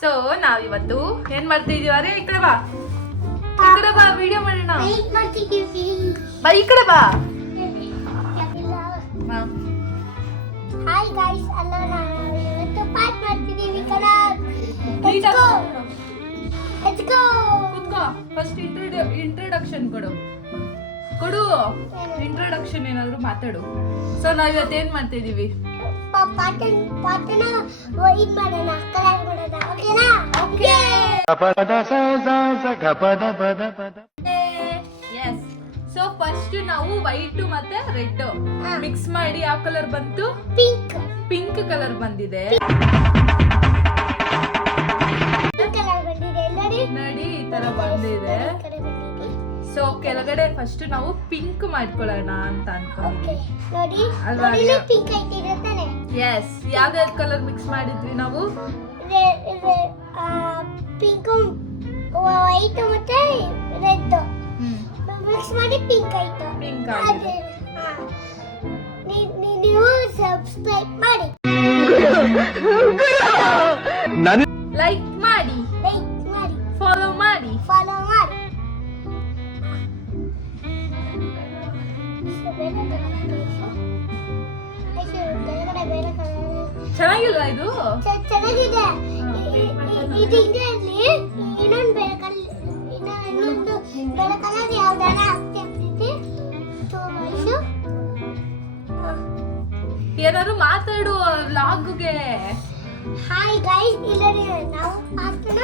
So ನಾವಿವತ್ತು ಏನ್ ಮಾಡ್ತಾ ಇದೀವಿ ಅರೆ ಈ ಕಡೆ ಬಾ ವಿಡಿಯೋ ಮಾಡೋಣ ಬಾ ಈ ಕಡೆ ಬಾ ಹಾಯ್ ಗೈಸ್ ಹಲೋ ನಾನು ಇವತ್ತು ಪಾರ್ಟ್ ಮಾಡ್ತಿದೀವಿ ಕಣ ಲೆಟ್ಸ್ ಗೋ ಕೂತ್ಕೋ ಫಸ್ಟ್ ಇಂಟ್ರೊಡಕ್ಷನ್ ಕೊಡು ಇಂಟ್ರೊಡಕ್ಷನ್ ಏನಾದ್ರು ಮಾತಾಡು. ಸೊ ನಾವ್ ಇವತ್ತು ಏನ್ ಮಾಡ್ತಾ ಇದೀವಿ ಪಾಟನ ವೈಟ್ ಮಾಡೋಣ ಕಲರ್ ಮಾಡೋಣ ಓಕೆನಾ ಓಕೆ ಎಸ್. ಸೊ ಫಸ್ಟ್ ನಾವು ವೈಟ್ ಮತ್ತೆ ರೆಡ್ ಮಿಕ್ಸ್ ಮಾಡಿ ಯಾವ ಕಲರ್ ಬಂತು? ಪಿಂಕ್ ಕಲರ್ ಬಂದಿದೆ ನೋಡಿ ಈ ತರ ಬಂದಿದೆ. ಸೊ ಕೆಳಗಡೆ ಫಸ್ಟ್ ನಾವು ಪಿಂಕ್ ಮಾಡ್ಕೊಳ್ಳೋಣ ಅಂತ ಅನ್ಕೊಂಡಿದ್ವಿ. ಎಸ್ ಯಾವ್ದಾವ್ದು ಕಲರ್ ಮಿಕ್ಸ್ ಮಾಡಿದ್ವಿ ನಾವು? ಪಿಂಕ್ ವೈಟ್ ಮತ್ತೆ ರೆಡ್ ಮಿಕ್ಸ್ ಮಾಡಿ ಪಿಂಕ್ ಆಯ್ತು. ಪಿಂಕ್ ಆಗಿದೆ. ನೀವು ಸಬ್ಸ್ಕ್ರೈಬ್ ಮಾಡಿ, ಲೈಕ್ ಮಾಡಿ, ಫಾಲೋ ಮಾಡಿ. ಚೆನ್ನಾಗಿಲ್ಲ ಇದು? ಚೆನ್ನಾಗಿದೆ. ಇದರಲ್ಲಿ ಇನ್ನೊಂದು ಬೇರೆ ಕಲರ್ ಯಾವ್ದಾರ ಆಗ್ತಿರ್ತೀವಿ. ಏನಾದ್ರು ಮಾತಾಡು ವ್ಲಾಗ್ಗೆ. ಹಾಯ್ ಗೈಸ್, ಇಲ್ಲಿ ನಾವು ಪಾಸ್ಟನ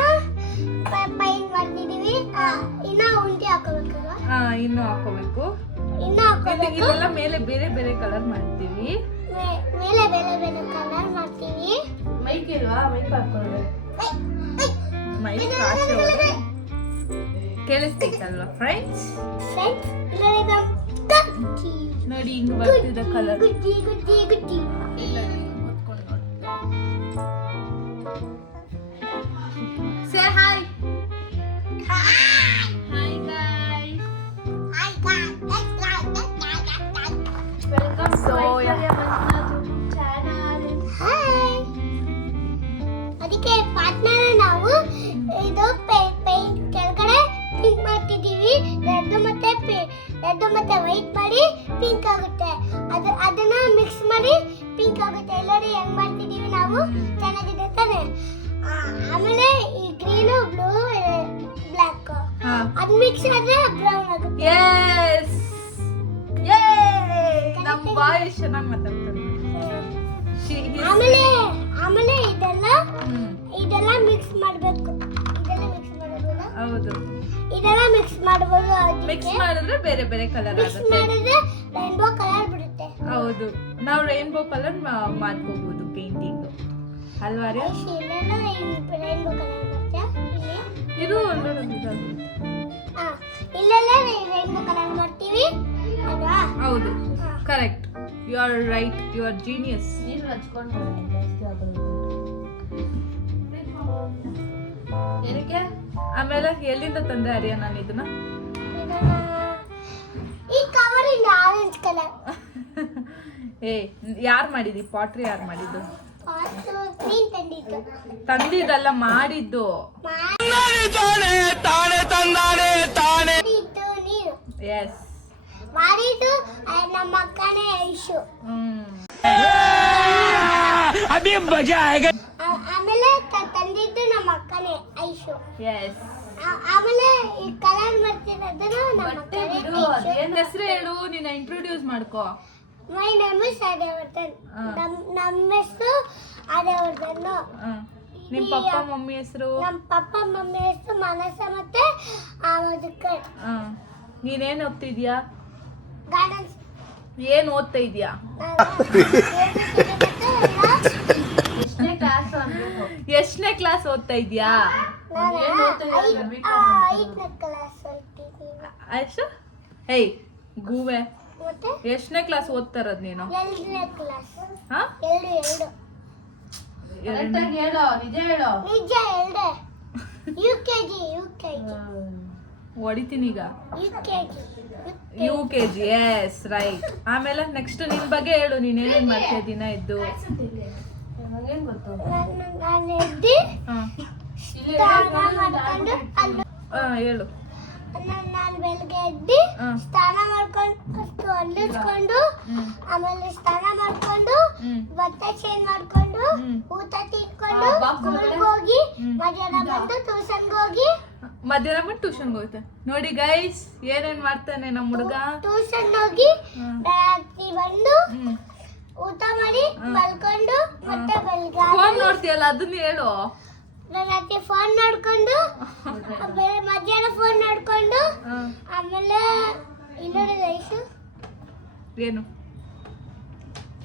ಪೈಂಟ್ ಮಾಡ್ತಿದೀವಿ. ಇನ್ನ ಉಂಟಿ ಹಾಕೋಬೇಕಲ್ವಾ? ಇನ್ನು ಹಾಕೋಬೇಕು. ಇದೆಲ್ಲ ಮೇಲೆ ಬೇರೆ ಬೇರೆ ಕಲರ್ ಮಾಡ್ತೀವಿ. ಮೇಲೆ ಬೇರೆ ಬೇರೆ ಕಲರ್ ಮಾಡ್ತೀವಿ. ಮೈಕ್ ಇಲ್ವಾ? ಮೈಕ್ ಹಾಕೊಳ್ಳೋದು. ಮೈಕ್ ಕೇಳಿಸ್ತೈತಲ್ವಾ ಫ್ರೆಂಡ್ಸ್? ನೋಡಿ ಹಿಂಗ್ ಬರ್ತಿದೆ colour. Say hi. Hi guys. Welcome to channel. Hi. ಅದಕ್ಕೆ ಪಾರ್ಟ್ನರ್ ನಾವು ಇದು ಪೇಂಟ್ ಕೆಳಗಡೆ ಪಿಂಕ್ ಮಾಡ್ತಿದೀವಿ. ರೆಡ್ ಮತ್ತೆ ವೈಟ್ ಮಾಡಿ ಪಿಂಕ್ ಆಗುತ್ತೆ. ಅದನ್ನ ಮಿಕ್ಸ್ ಮಾಡಿ ಪಿಂಕ್ ಆಗುತ್ತೆ. ಎಲ್ಲರೂ ಹೆಂಗ್ ಮಾಡ್ತಿದೀವಿ ನಾವು? ಚೆನ್ನಾಗಿದೆ ತಾನೆ? ಆಮೇಲೆ ಈ ಗ್ರೀನು ಬ್ಲೂ ಬ್ಲಾಕ್ ಅದು ಮಿಕ್ಸ್ ಆದ್ರೆ ಬ್ರೌನ್ ಆಗುತ್ತೆ. ಎಸ್ ನಮ್ಮ ಬಾಯ್ ಚೆನ್ನಾಗಿ ಮಾತಾಡ್ತಾರೆ. ಆಮೇಲೆ ಇದೆಲ್ಲ ಮಿಕ್ಸ್ ಮಾಡಬೇಕು. ಹೌದು, ಇದೆಲ್ಲ ಮಿಕ್ಸ್ ಮಾಡಬಹುದು. ಮಿಕ್ಸ್ ಮಾಡಿದ್ರೆ ಬೇರೆ ಬೇರೆ ಕಲರ್ ಆಗುತ್ತೆ. ಮಿಕ್ಸ್ ಮಾಡಿದ್ರೆ ರೈನ್ಬೋ ಕಲರ್ ಬಿಡುತ್ತೆ. ಹೌದು, ನಾವು ರೈನ್ಬೋ ಕಲರ್ ಮಾಡ್ಕೋಬಹುದು ಪೇಂಟಿಂಗ್ ಅಲ್ವಾ? ರೈನ್ಬೋ ಕಲರ್ ಬರ್ತಾ ಇದು ಇಲ್ಲೆಲ್ಲ ರೈನ್ಬೋ ಕಲರ್ ಮಾಡ್ತೀವಿ ಅಲ್ವಾ? ಹೌದು, correct. You are right, you are genius. ಏನಕ್ಕೆ? ಆಮೇಲೆ ಎಲ್ಲಿಂದ ತಂದೆ ಅರಿಯ ನಾನು ಇದನ್ನ? ಈ ಕವರ್ ಇಂದ ಆರೆಂಜ್ ಕಲರ್. ಯಾರು ಮಾಡಿದಿ? ಪಾಟ್ರಿ ಯಾರು ಮಾಡಿದ್ದು? ತಂದಿದ್ದಲ್ಲ, ಮಾಡಿದ್ದು. ಎಸ್, ಮಾಡಿದ್ದು ನಮ್ಮ ಅಕ್ಕನೇ ಐಶು. ಆಮೇಲೆ ತಂದಿದ್ದು ನಮ್ಮ ಅಕ್ಕನೇ ಐಶು. ಎಸ್. ಆಮೇಲೆ ಈ ಕಲರ್ ಮಾಡ್ತಿರೋದು ನಮ್ಮ ಅಕ್ಕನೇ ಐಶು. ಹೆಸರು ಹೇಳು, ನೀನು ಇಂಟ್ರೊಡ್ಯೂಸ್ ಮಾಡ್ಕೋ. My name is Aryavardhan. ನಮ್ಮ ಹೆಸರು ಆರ್ಯವರ್ಧನ್. ನಿಮ್ಮ ಪಪ್ಪ ಮಮ್ಮಿ ಹೆಸರು? ನಮ್ಮ ಪಪ್ಪ ಮಮ್ಮಿ ಹೆಸರು ಮಾನಸ ಮತ್ತೆ ಮಧುಕರ್. ನೀನೇನ್ ಓದ್ತಿದ್ಯಾ? ಗಾರ್ಡನ್ಸ್. ಏನ್ ಓದ್ತಾ ಇದ್ಯಾ? ಎಷ್ಟನೇ ಕ್ಲಾಸ್ ಓದ್ತಾ ಇದ್ಯಾ? ಅಷ್ಟು? ಹೇಯ್ ಗೂವೆ, ಎಷ್ಟನೇ ಕ್ಲಾಸ್ ಓದ್ತಾ ಇರೋದು ನೀನು? ಹೊಡಿತೀನಿ ಈಗ. UKG. Yes right. ಆಮೇಲೆ ನೆಕ್ಸ್ಟ್ ನಿನ್ ಬಗ್ಗೆ ಹೇಳು, ನೀನೇನೇನ್ ಮಾಡ್ತಾ ದಿನ ಇದ್ದು? ಮಾಡ್ಕೊಂಡು ಅಲ್ಲಿ ಹೇಳು. ನಾನು ಬೆಳಗ್ಗೆ ಎದ್ದು ಸ್ನಾನ ಮಾಡ್ಕೊಂಡು ಅಲ್ಲಿಸ್ಕೊಂಡು ಆಮೇಲೆ ಸ್ನಾನ ಮಾಡ್ಕೊಂಡು ಬಟ್ಟೆ ಚೇಂಜ್ ಮಾಡ್ಕೊಂಡು ಊಟ ತಿನ್ಕೊಂಡು ಸ್ಕೂಲ್ಗೆ ಹೋಗಿ ಮಧ್ಯಾಹ್ನ ಬಂದು ಟ್ಯೂಷನ್ಗೆ ಹೋಗಿ ಮಧ್ಯಾಹ್ನ ಬಂದು ಟ್ಯೂಷನ್ಗೆ ಹೋಗ್ತೆ. ನೋಡಿ ಗೈಸ್ ಏನೇನ್ ಮಾಡ್ತಾನೆ ನಮ್ಮ ಹುಡುಗ. ಟ್ಯೂಷನ್ ಹೋಗಿ ರಾತ್ರಿ ಬಂದು ಊಟ ಮಾಡಿ ಮಲ್ಕೊಂಡು ಮತ್ತೆ ಬೆಳಗ್ಗೆ ಫೋನ್ ನೋಡ್ತೀಯಲ್ಲ ಅದನ್ನ ಹೇಳು. ರಾತ್ರಿ ಫೋನ್ ನೋಡ್ಕೊಂಡು ಮಧ್ಯಾಹ್ನ ಫೋನ್ ನೋಡ್ಕೊಂಡು ಆಮೇಲೆ ಇನ್ನೊಂದು ರೈಸು ಏನು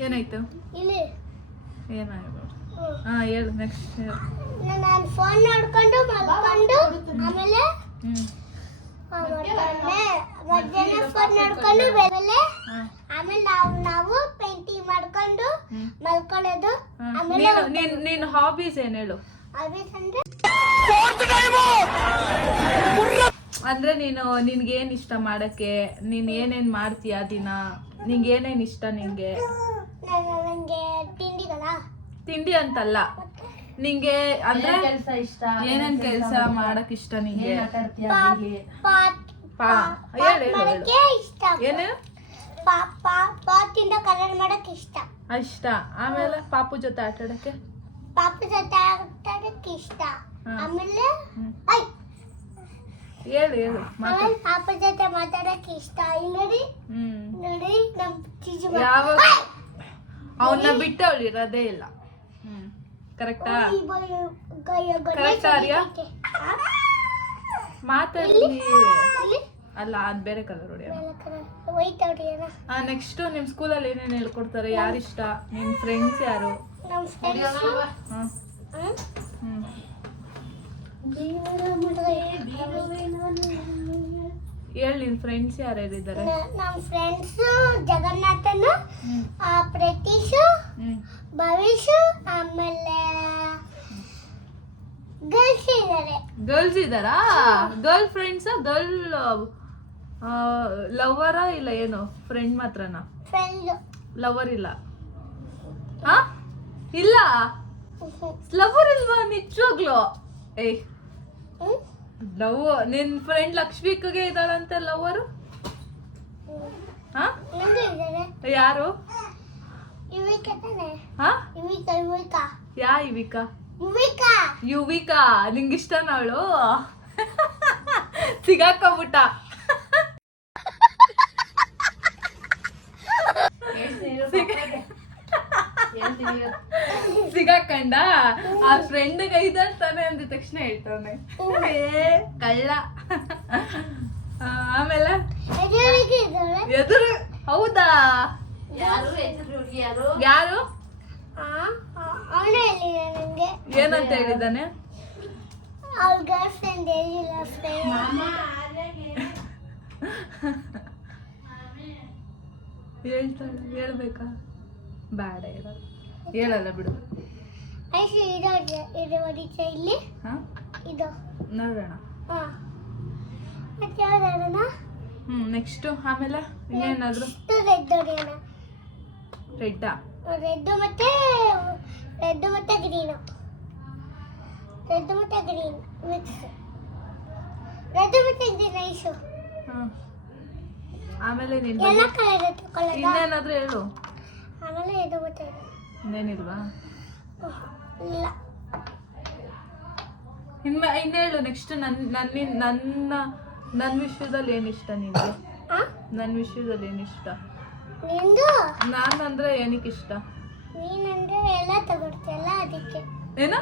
ಏನಾಯ್ತು ಇಲ್ಲಿ ಏನಾಯ್ತು ಹೇಳು ನೆಕ್ಸ್ಟ್ ಹೇಳು. ನಾನು ಫೋನ್ ನೋಡ್ಕೊಂಡು ಮಲ್ಕೊಂಡು ಆಮೇಲೆ ಮಧ್ಯಾಹ್ನ ಫೋನ್ ನೋಡ್ಕೊಂಡು ಬೆಳಗ್ಗೆ ಆಮೇಲೆ ನಾವು ಪೇಂಟಿಂಗ್ ಮಾಡ್ಕೊಂಡು ಮಲ್ಕೊಳ್ಳೋದು. ಆಮೇಲೆ ನಿನ್ ಹಾಬೀಸ್ ಏನ್ ಹೇಳು. ಹಾಬೀಸ್ ಅಂದ್ರೆ ಅಂದ್ರೆ ನಿನ್ಗೆ ಏನ್ ಇಷ್ಟ ಮಾಡಕ್ಕೆ, ನೀನ್ ಏನೇನ್ ಮಾಡ್ತೀಯ ದಿನ, ನಿಂಗೆ ಏನೇನ್ ಇಷ್ಟ ನಿಂಗೆ? ನನಗೆ ತಿಂಡಿ ಅಂತಲ್ಲ, ನಿಂಗೆ ಅಂದ್ರೆ ಏನೇನ್ ಕೆಲ್ಸ ಮಾಡಕ್ ಇಷ್ಟ ನಿಂಗೆ? ಏನೇ ಪಾತಿಂದ ಕಲರ್ ಮಾಡಕ್ ಇಷ್ಟ. ಇಷ್ಟ. ಆಮೇಲೆ ಪಾಪು ಜೊತೆ ಆಟ ಆಡಕ್ಕೆ? ಪಾಪು ಜೊತೆ ಆಟಾಡಕ್ಕೆ ಇಷ್ಟ. ಆಮೇಲೆ ಹೇಳು ಪಾಪ ಜೊತೆ ಮಾತಾಡಕ್ಕೆ ಇಷ್ಟ. ನೋಡಿ ನೋಡಿ ನಮ್ ಚೀಜು ಯಾವಾಗ ಅವನ್ನ ಬಿಟ್ಟು ಅವಳು ಇರೋದೇ ಇಲ್ಲ. ಕರೆಕ್ಟಾ ಕರೆಕ್ಟಾ ಆರ್ಯ? ಮಾತಾಡಿ ಅಲ್ಲ, ಅದ್ ಬೇರೆ ಕಲರ್ ಹೊಡಿಯೋಣ. ವೈಟ್ ಹೊಡಿಯೋಣ. ನೆಕ್ಸ್ಟ್ ನಿಮ್ ಸ್ಕೂಲಲ್ಲಿ ಏನೇನ್ ಹೇಳ್ಕೊಡ್ತಾರೆ? ಯಾರಿಷ್ಟ? ನಿಮ್ ಫ್ರೆಂಡ್ಸ್ ಯಾರು? ನಮ್ ಫ್ರೆಂಡ್ಸ್ ಹೇಳಿ, ನಿನ್ ಫ್ರೆಂಡ್ಸ್ ಯಾರ್ಯಾರಿದ್ದಾರೆ? ನಮ್ ಫ್ರೆಂಡ್ಸ್ ಜಗನ್ನಾಥನ್, ಪ್ರತೀಶ್, ಭವಿಷ್, ಆಮೇಲೆ ಗರ್ಲ್ಸ್ ಇದ್ದಾರೆ. ಗರ್ಲ್ಸ್ ಇದ್ದಾರಾ? Girl friends? ಗರ್ಲ್ ಲವರಾ ಇಲ್ಲ ಏನು? ಫ್ರೆಂಡ್ ಮಾತ್ರನಾ? ಫ್ರೆಂಡ್. ಲವರ್ ಇಲ್ಲ? ಇಲ್ಲ ಲವರ್ ಇಲ್ವಾ ನಿಜವಾಗ್ಲು? ಏಯ್ ಲವ್ ನಿನ್ ಫ್ರೆಂಡ್ ಲಕ್ಷ್ಮಿಗೆ ಇದ್ದಾಳಂತೆ ಲವರ್? ಯಾರು? ಯಾ ಯುವಿಕಾ? ಯುವಿಕಾ ನಿಂಗಿಷ್ಟನ ಅವಳು? ಸಿಗಾಕೊಂಬಿಟ್ಟ. ಸಿಗಾಕಂಡ ಆ ಫ್ರೆಂಡ್ ಇದ್ದಾನೆ ಅಂದ ತಕ್ಷಣ ಹೇಳ್ತಾನೆ ಕಳ್ಳ. ಆಮೇಲೆ ಎದುರು? ಹೌದಾ? ಯಾರು? ಏನಂತ ಹೇಳಿದ್ದಾನೆ? ಹೇಳ್ತಾಳೆ. ಹೇಳ್ಬೇಕಾ? ಬೇಡ ಹೇಳಲ್ಲ ಬಿಡು. ಇಲ್ಲಿ ನೋಡೋಣ. ಮತ್ತೆ ಯಾವ್ದಾಡೋಣ? ನೆಕ್ಸ್ಟ್ ಆಮೇಲೆ ಇನ್ನೇನಾದ್ರು? ರೆಡ್ಡಾ? ರೆಡ್ ಮತ್ತೆ ಗ್ರೀನ್. ರೆಡ್ ಮತ್ತೆ ಗ್ರೀನ್ ಮಿಕ್ಸ್. ರೆಡ್ ಮತ್ತೆ ಗ್ರೀನ್ ಐಸು. ಆಮೇಲೆ ಎಲ್ಲ ಕಲರ್ ತಗೊಳ್ಳೋಣ. ಇನ್ನೇನಾದ್ರೂ ಹೇಳು. ಆಮೇಲೆ ಇದು ಮತ್ತೆ ಇನ್ನೇನಿಲ್ವಾ? ಇಲ್ಲ. ಇನ್ನೇಳು ನೆಕ್ಸ್ಟ್. ನನ್ನ ವಿಷಯದಲ್ಲಿ ಏನಿಷ್ಟ ನಿಂಗೆ? ನನ್ನ ವಿಷಯದಲ್ಲಿ ಏನಿಷ್ಟ ನಿಂದು? ನಾನಂದ್ರೆ ಏನಕ್ಕೆ ಇಷ್ಟ? ನೀನಂದ್ರೆ ಎಲ್ಲ ತಗೊಳ್ತಿಯಲ್ಲ ಅದಕ್ಕೆ. ಏನ?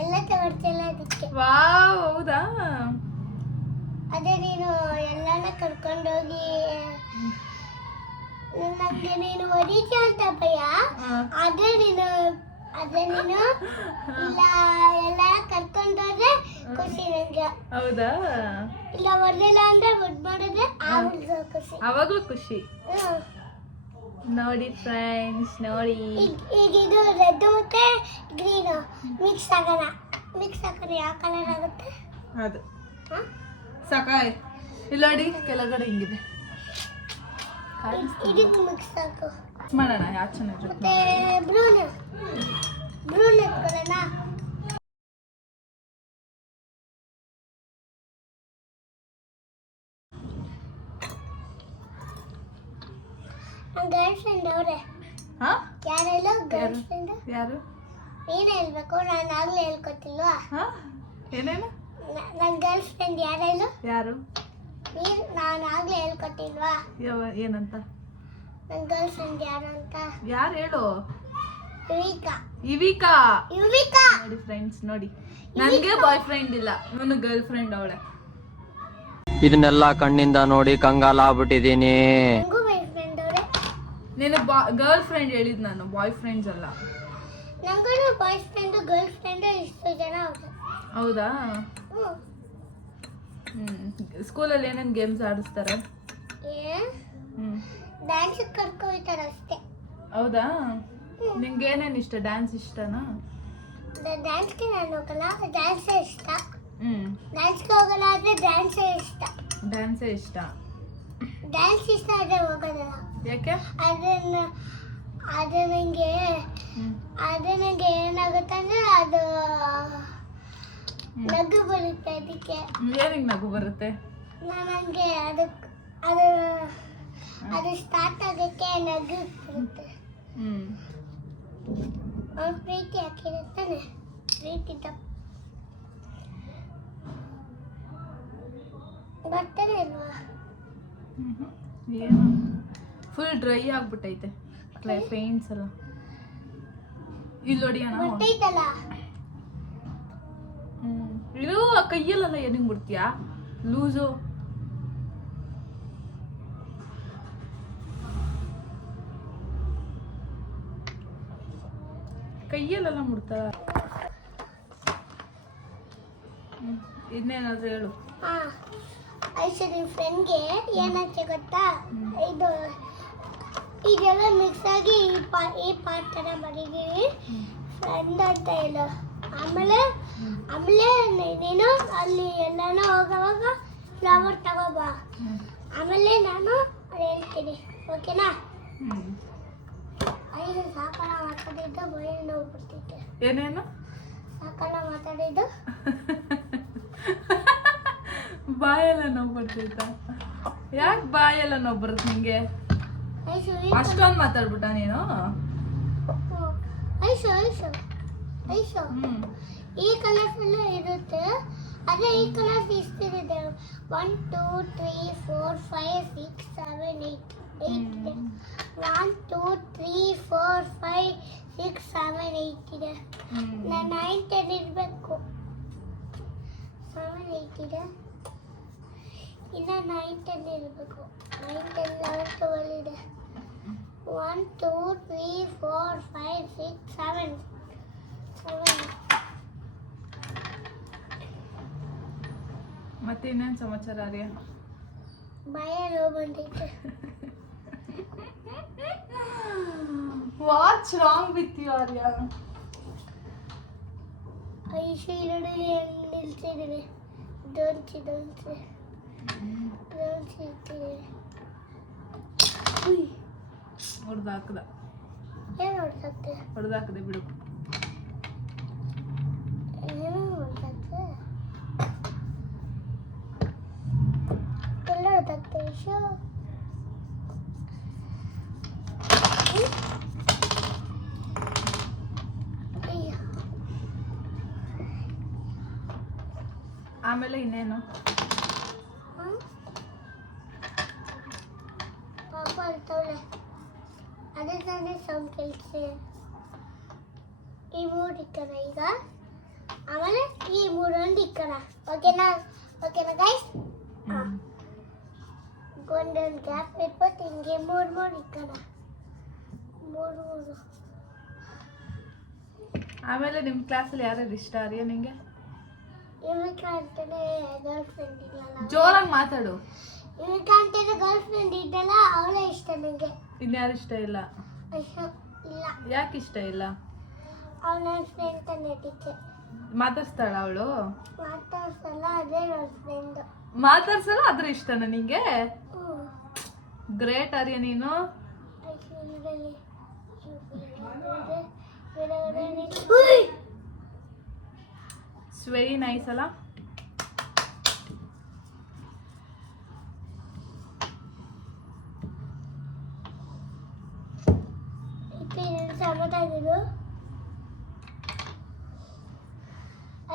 ಎಲ್ಲ ತಗೊಳ್ತಿಯಲ್ಲ ಅದಕ್ಕೆ. ವಾವ್, ಹೌದಾ? ಅದೇ ನೀನು ಎಲ್ಲಾನ ಕರ್ಕೊಂಡೋಗಿ ನನಗೆ ನೀನು ಹೊಡಿತೀಯ ಅಂತ ಭಯ. ಅದೇ ನೀನು ಇಲ್ಲ ಎಲ್ಲ ಕರ್ಕೊಂಡೋದ್ರೆ ಖುಷಿ ನಂಗೆ. ಹೌದಾ? ಇಲ್ಲ ಹೊಡ್ಲಿಲ್ಲ ಅಂದ್ರೆ ಮುಡ್ ಮಾಡಿದ್ರೆ ಖುಷಿ. ಅವಾಗ್ಲೂ ಖುಷಿ. ನೋಡಿ ಫ್ರೆಂಡ್ಸ್, ನೋಡಿ ಈಗ ಇದು ರೆಡ್ ಮತ್ತೆ ಗ್ರೀನ್ ಮಿಕ್ಸ್ ಆಗೋಣ. ಯಾವ ಕಲರ್ ಆಗುತ್ತೆ ಅದು ಸಾಕಾಯ್. ಇಲ್ಲ ನೋಡಿ ಕೆಳಗಡೆ ಹಿಂಗಿದೆ. ಇದಕ್ಕೆ ಮಿಕ್ಸ್ ಹಾಕು ಮಾಡೋಣ. ಯಾಕೆ ಚೆನ್ನಾಗಿರುತ್ತೆ? ಮತ್ತೆ ಬ್ರೂನ್ ಎತ್ಕೊಳ್ಳೋಣ. ನನ್ನ ಗರ್ಲ್ ಫ್ರೆಂಡ್ ಅವರೇ. ಹಾ ಯಾರೆಲ್ಲ ಗರ್ಲ್ ಫ್ರೆಂಡ್? ಯಾರು? ನೀನು ಹೇಳ್ಬೇಕು, ನಾನು ಆಗ್ಲೇ ಹೇಳ್ಕೊತಿಲ್ವಾ? ಹಾ ಏನೇನು? ನನ್ನ ಗರ್ಲ್ ಫ್ರೆಂಡ್ ಯಾರೆಲ್ಲ? ಯಾರು? ನಾನು ಆಗ್ಲೇ ಹೇಳ್ಕೊತಿಲ್ವಾ ಏನಂತ? ನನ್ನ ಗರ್ಲ್ ಫ್ರೆಂಡ್ ಯಾರು ಅಂತ? ಯಾರು ಹೇಳು? ಯುವಿಕಾ. ಇವಿಕಾ. ಯುವಿಕಾ ನೋಡಿ ಫ್ರೆಂಡ್ಸ್, ನೋಡಿ ನನಗೆ ಬಾಯ್ ಫ್ರೆಂಡ್ ಇಲ್ಲ, ಇವನು ಗರ್ಲ್ ಫ್ರೆಂಡ್ ಅವಳೆ. ಇದನ್ನೆಲ್ಲ ಕಣ್ಣಿಂದ ನೋಡಿ ಕಂಗಾಲಾಗ್ಬಿಟ್ಟಿದೀನಿ. ನಂಗೂ ಬಾಯ್ ಫ್ರೆಂಡ್ ಅವರೇ. ನೀನು ಗರ್ಲ್ ಫ್ರೆಂಡ್ ಹೇಳಿದ್ ನಾನು, ಬಾಯ್ ಫ್ರೆಂಡ್ಸ್ ಅಲ್ಲ. ನಂಗೂ ಬಾಯ್ ಫ್ರೆಂಡ್ ಗರ್ಲ್ ಫ್ರೆಂಡ್ ಇಷ್ಟು ಜನ ಅವ್ರೆ. ಹೌದಾ? ಸ್ಕೂಲಲ್ಲಿ ಏನೇನು ಗೇಮ್ಸ್ ಆಡಿಸ್ತಾರೆ? ಡ್ಯಾನ್ಸ್ ಕರ್ಕೊಯ್ತಾರೆ ಅಷ್ಟೇ. ಹೌದಾ? ನಿಂಗೆ ಏನೇನು ಇಷ್ಟ? ಡ್ಯಾನ್ಸ್ ಇಷ್ಟನಾ? ಡ್ಯಾನ್ಸ್ಗೆ ನಾನು ಹೋಗಲ್ಲ, ಡ್ಯಾನ್ಸೇ ಇಷ್ಟ. ಡ್ಯಾನ್ಸ್ಗೆ ಹೋಗಲ್ಲ ಆದರೆ ಡ್ಯಾನ್ಸೇ ಇಷ್ಟ. ಡ್ಯಾನ್ಸೇ ಇಷ್ಟ. ಡ್ಯಾನ್ಸ್ ಇಷ್ಟ ಆದರೆ ಹೋಗೋದಿಲ್ಲ. ಯಾಕೆ? ಆದರೆ ನನಗೆ ಏನಾಗುತ್ತೆ ಅಂದರೆ ಅದು ನಗು ಬರುತ್ತೆ. ಅದಕ್ಕೆ ಏನಿಗೆ ನಗು ಬರುತ್ತೆ? ನನಗೆ ಅದು ಸ್ಟಾರ್ಟ್ ಆಗೋಕ್ಕೆ ನಗು ಬರುತ್ತೆ. ಅವ್ನು ಪ್ರೀತಿ ಹಾಕಿರುತ್ತಾನೆ, ಪ್ರೀತಿ ಬರ್ತಾನೆ ಅಲ್ವಾ? ಏನು ಫುಲ್ ಡ್ರೈ ಆಗ್ಬಿಟ್ಟೈತೆ ಪೇಂಟ್ಸ್ ಎಲ್ಲ. ಇಲ್ಲಿ ನೋಡಿ ಅಣ್ಣ, ಬರ್ತೈತಲ್ಲ. ಇದು ಕೈಯಲ್ಲೆಲ್ಲ ಏನಿಗೆ ಬಿಡ್ತೀಯಾ? ಲೂಸು. ಕೈಯಲ್ಲೆಲ್ಲ ಮುಡ್ತಾರ. ಇನ್ನೇನಾದ್ರೂ ಹೇಳು. ಐಶು ನಿಮ್ಮ ಫ್ರೆಂಡ್ಗೆ ಏನಾಯ್ತು ಗೊತ್ತಾ? ಇದೆಲ್ಲ ಮಿಕ್ಸ್ ಆಗಿ ಈ ಪಾರ್ಟ್ ಥರ ಮಾಡಿದ್ದೀವಿ ಫ್ರೆಂಡ್ ಅಂತ ಹೇಳು. ಆಮೇಲೆ ನೀನು ಅಲ್ಲಿ ಎಲ್ಲಾನು ಹೋಗೋವಾಗ ಫ್ಲವರ್ ತಗೋಬಾ. ಆಮೇಲೆ ನಾನು ಹೇಳ್ತೀನಿ, ಓಕೆನಾ? ಐದು ಸಾಕಲ್ಲ ಮಾತಾಡಿದ್ದು ಬರೀ ನೋವು ಬರ್ತಿದ್ದೆ. ಏನೇನು ಸಾಕಲ್ಲ ಮಾತಾಡಿದ್ದು? ಬಾಯೆಲ್ಲ ನೋವು ಬರ್ತೈತ? ಯಾಕೆ ಬಾಯೆಲ್ಲ ನೋವು ಬರುತ್ತೆ ನಿಂಗೆ? ಅಷ್ಟೊಂದು ಮಾತಾಡ್ಬಿಟ್ಟ ನೀನು? ಐಶು ಈ ಕಲರ್ಸ್ ಎಲ್ಲ ಇರುತ್ತೆ, ಅದೇ ಈ ಕಲರ್ಸ್ ಇಷ್ಟಿದೆ. 1 2 3 4 5 6 7 8 ಇದೆ. 1 2 3 4 5 6 7 8 ಇದೆ. ನಾನು 9 10 ಇರಬೇಕು. 7 8 ಇದೆ, ಇನ್ನು 9 10 ಇರಬೇಕು. 9 10 11 12 ಇದೆ. 1 2 3 4 5 6 7 ಮತ್ತೆ ಇನ್ನೇನು ಸಮಾಚಾರ ಆರ್ಯ? ಭಯ ನೋವು ಬಂದೈತೆ. ವಾಟ್ಸ್ ರಾಂಗ್ ವಿತ್ ಯು ಆರ್ಯ? ಐಶು ಇಲ್ಲಡೆ ನಿಲ್ಸಿದ್ದೀನಿ. ಡೋಂಚಿ ಇಟ್ಟಿದ್ದೀನಿ. ಹೊಡೆದಾಕದ. ಏನು ಹೊಡ್ಸತ್ತೆ? ಹೊಡೆದಾಕದೆ ಬಿಡು. ಏನು ಹೊಡ್ಸತ್ತೆ? ಎಲ್ಲ ಹೊಡ್ಸತ್ತೆ ಐಶು. ಆಮೇಲೆ ಇನ್ನೇನು? ಪಾಪ ಅಳ್ತವಳೆ, ಅದೇ ತಾನೇ ಸೌಂಡ್ ಕೇಳಿಸಿ. ಈ 3 ಇಕ್ಕಣ ಈಗ, ಆಮೇಲೆ ಈ 3 ಒಂದು ಇಕ್ಕಣ. ಓಕೆನಾ ಗೈಸ್? ಒಂದೊಂದು ಗ್ಯಾಪ್ ಇಟ್ಬಿಟ್ಟು ಹಿಂಗೆ 3 ಇಕ್ಕಣ. 3 ಆಮೇಲೆ ನಿಮ್ಮ ಕ್ಲಾಸಲ್ಲಿ ಯಾರ್ಯಾರು ಇಷ್ಟ ಆರ್ಯ ನಿಂಗೆ? ಯುವಿಕಾ ಅಂತಾನೆ ಗರ್ಲ್ ಫ್ರೆಂಡ್ ಇಲ್ಲಲ್ಲ. ಜೋರಾಗಿ ಮಾತಾಡು. ಯುವಿಕಾ ಅಂತಾನೆ ಗರ್ಲ್ ಫ್ರೆಂಡ್ ಇದ್ದಲ್ಲ, ಅವಳೇ ಇಷ್ಟ ನನಗೆ. ಇನ್ಯಾರು ಇಷ್ಟ ಇಲ್ಲ? ಇಲ್ಲ. ಯಾಕೆ ಇಷ್ಟ ಇಲ್ಲ? ಅವಳು ನನ್ನ ಫ್ರೆಂಡ್ ತಾನೆ, ಟೀಚರ್. ಮಾತಾಡ್ಸ್ತಾಳ ಅವಳು? ಮಾತಾಡ್ಸಲ್ಲ, ಅದೇ ನನ್ನ ಫ್ರೆಂಡ್. ಮಾತಾಡ್ಸಲ್ಲ, ಆದ್ರೆ ಇಷ್ಟನ ನಿಂಗೆ? ಗ್ರೇಟ್ ಆರ್ಯ ನೀನು. ವೆರಿ ನೈಸ್ ಅಲ್ಲ?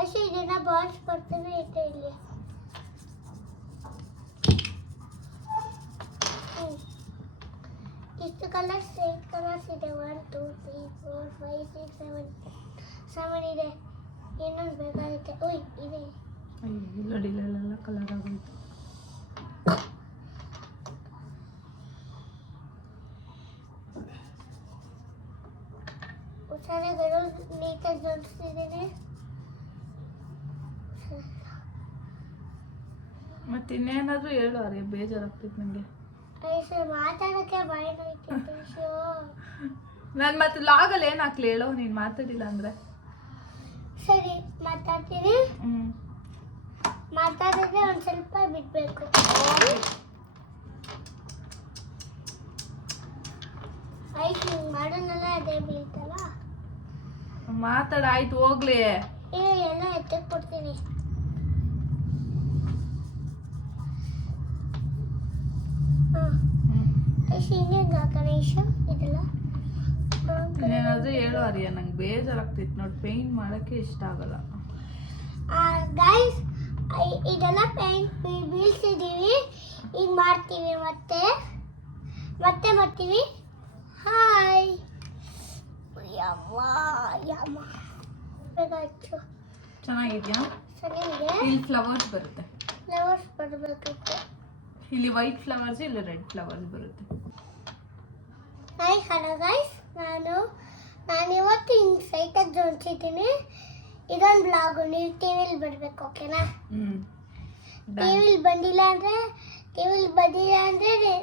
ಅಷ್ಟೇ ಇದನ್ನ ಬಾಲ್ಸ್ ಬರ್ತಾನೆ ಐತೆ ಇಲ್ಲಿ. ಇಷ್ಟು ಕಲರ್ಸ್ 8 ಕಲರ್ಸ್ ಇದೆ. 1 2 3 4 5 6 7 ಇದೆ. ಇನ್ನೊಂದು ಬೇಕಾಗುತ್ತೆ. ಓಯ್ ಇದೆ. ನೋಡಿ ಇಲ್ಲೆಲ್ಲ ಕಲರ್ ಆಗೋಯ್ತು. ಹುಷಾರಾಗಿರೋ, ನೀಟಾಗಿ ಜೋಡಿಸ್ತಿದ್ದೀನಿ. ಮತ್ತೆ ಇನ್ನೇನಾದ್ರೂ ಹೇಳು ಅರೆ, ಬೇಜಾರಾಗ್ತೈತೆ ನಂಗೆ. ಮಾತಾಡಕ್ಕೆ ಭಯ ನೋಯ್ತಿತ್ತು. ನಾನು ಮತ್ತೆ ಲಾಗಲ್ಲಿ ಏನು ಹಾಕ್ಲಿ ಹೇಳೋ, ನೀನು ಮಾತಾಡಿಲ್ಲ ಅಂದ್ರೆ. ಸರಿ ಮಾತಾಡ್ತೀನಿ. ಮಾತಾಡಿದ್ರೆ ಒಂದು ಸ್ವಲ್ಪ ಬಿಡಬೇಕು. ಆಯ್ತು, ಹಿಂಗೆ ಮಾಡೋನಲ್ಲ ಅದೇ ಬೀಳ್ತಲ್ಲ. ಮಾತಾಡಾಯ್ತು ಹೋಗ್ಲಿ. ಎಲ್ಲ ಎತ್ತಕ್ಕೆ ಕೊಡ್ತೀನಿ. ಹಿಂಗೆ ಹಾಕೋಣ ಇಶು ಇದೆಲ್ಲ. ಇನ್ನೇನಾದ್ರೂ ಹೇಳು ಅರಿಯ, ನಂಗೆ ಬೇಜಾರಾಗ್ತೈತೆ ನೋಡಿ, ಪೇಂಟ್ ಮಾಡೋಕ್ಕೆ ಇಷ್ಟ ಆಗಲ್ಲ. ಗೈಸ್, ಇದೆಲ್ಲ ಪೇಂಟ್ ಬೀಳ್ಸಿದ್ದೀವಿ. ಈಗ ಮಾಡ್ತೀವಿ ಮತ್ತೆ ಮಾಡ್ತೀವಿ. ಹಾಯ್ ಯಮ್ಮ ಯಮ್ಮ. ಬೇಕಾಯ್ತು. ಚೆನ್ನಾಗಿದ್ಯಾ? ಚೆನ್ನಾಗಿದೆ. ಇಲ್ಲಿ ಫ್ಲವರ್ಸ್ ಬರುತ್ತೆ. ಫ್ಲವರ್ಸ್ ಬರಬೇಕಿತ್ತು. ಇಲ್ಲಿ ವೈಟ್ ಫ್ಲವರ್ಸ್, ಇಲ್ಲಿ ರೆಡ್ ಫ್ಲವರ್ಸ್ ಬರುತ್ತೆ. ಹಾಯ್ ಹಲೋ ಗೈಸ್, ನಾನಿವತ್ತು ಹಿಂಗೆ ಸೈಟಾಗಿ ಜೋಡಿಸಿದ್ದೀನಿ. ಇದೊಂದು ಬ್ಲಾಗು, ನೀವು ಟಿವಿಲಿ ಬರಬೇಕು, ಓಕೆನಾ? ಟಿವಿಲಿ ಬಂದಿಲ್ಲ ಅಂದರೆ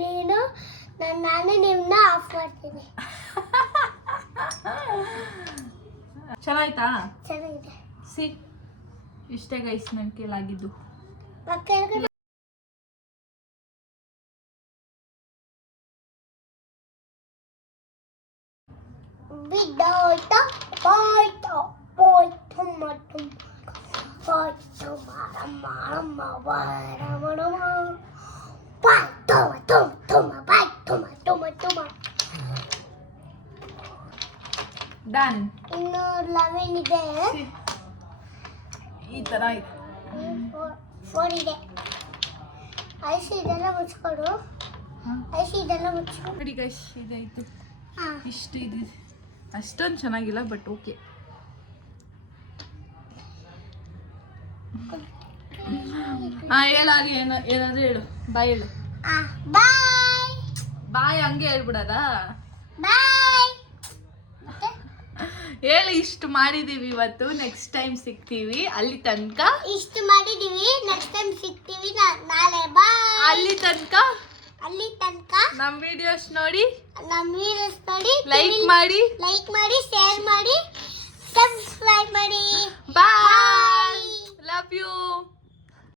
ನೀನು ನಾನೇ ನಿಮ್ಮನ್ನ ಆಫ್ ಮಾಡ್ತೀನಿ. ಚೆನ್ನಾಯ್ತಾ? ಚೆನ್ನಾಗಿದೆ. ಸಿ, ಇಷ್ಟೇ ಗೈಸ್ ನನ್ನ ಕೇಳಾಗಿದ್ದು. ಮಕ್ಕಳಿಗೆ ಬಿದ್ದೋಯ್ತು ಹೋಯ್ತು ಹೋಯ್ತು ಮತ್ತು ಹೋಯ್ತು ಮಾರಮ್ಮ ಬಾರಮಣಮ ಬಾಯ್ ತುಮ ಬಾಯ್ ತುಮ. ಡನ್. ಇನ್ನು 11 ಇದೆ. ಈ ಥರ ಇದೆ. 4 ಇದೆ. ಐಸಿ ಇದೆಲ್ಲ ಮುಚ್ಕೊಡು. ನೋಡಿ ಗೈಸ್, ಇದಾಯ್ತು. ಹಾಂ, ಇಷ್ಟು ಇದೆ. ಅಷ್ಟೊಂದು ಚೆನ್ನಾಗಿಲ್ಲ, ಬಟ್ ಓಕೆ. ಹೇಳಾಗಿ ಏನಾದರೂ ಹೇಳು. ಬಾಯ್ ಹೇಳು. ಬಾಯ್ ಬಾಯ್ ಹಂಗೆ ಹೇಳ್ಬಿಡದಾ? ಬಾಯ್. ಹೇಳಿ, ಇಷ್ಟು ಮಾಡಿದೀವಿ ಇವತ್ತು, ನೆಕ್ಸ್ಟ್ ಟೈಮ್ ಸಿಗ್ತೀವಿ. ಅಲ್ಲಿ ತನಕ ಇಷ್ಟು ಮಾಡಿದೀವಿ, ನೆಕ್ಸ್ಟ್ ಟೈಮ್ ಸಿಗ್ತೀವಿ ನಾಳೆ. ಬಾಯ್. ಅಲ್ಲಿ ತನಕ ನಮ್ಮ ವಿಡಿಯೋಸ್ ನೋಡಿ, ಲೈಕ್ ಮಾಡಿ, ಶೇರ್ ಮಾಡಿ, ಸಬ್ಸ್ಕ್ರೈಬ್ ಮಾಡಿ. ಬಾಯ್. Love you.